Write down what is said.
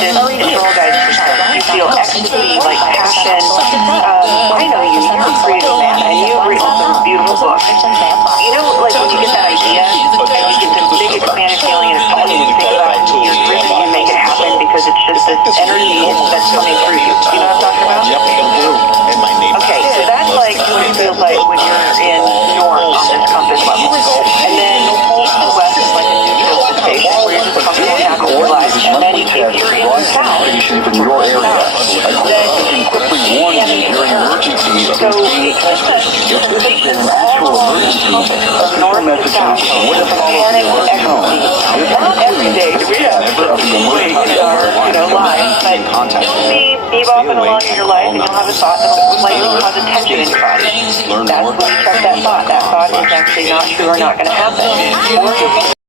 this internal guidance system, you feel ecstasy, like passion. I know you, you're a creative man, and you've written some beautiful books. You know, like when you get that idea, and you get this big expanded feeling, and it's all you can think about, and you're driven to make it happen because it's just this energy that's coming through you. You know what I'm talking about? Yep, I do. And my name. Okay, so that's like what it feels like when you're in north on this compass level. And then the west is like a neutral station where you're just coming on out of your life. And then if you're in the south, in your area. then Quickly warn you during emergencies. so it's just sensations all along the compass from north to south. Panic, ecstasy. Not every day do we have wait in our lives, but see bebop and along in your life, and you'll have a thought that'll slightly cause a tension in your body. That's when you check that thought. That thought is actually not true or not going to happen. Or you'll be